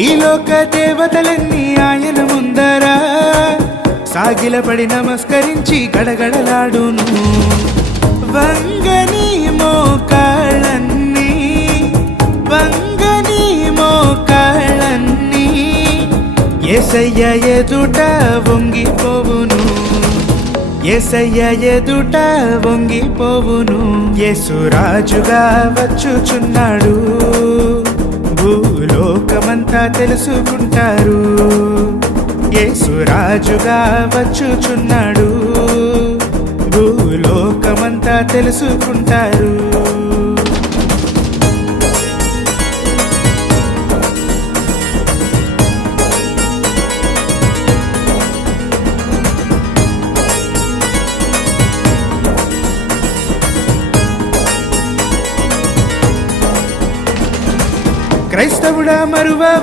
ఈ లోక దేవతలన్నీ ఆయన ముందర సాగిలపడి నమస్కరించి గడగడలాడును. వంగని మోకాళ్ళన్నీ వంగని మోకాళ్ళన్నీ యేసయ్య ఎదుట వంగిపోవును. యేసయ్య ఎదుట వంగిపోవును. యేసు రాజుగా వచ్చుచున్నాడు, భూలోకమంతా తెలుసుకుంటారు. యేసు రాజుగా వచ్చుచున్నాడు, భూలోకమంతా తెలుసుకుంటారు. క్రైస్తవుడా మరువవద్దు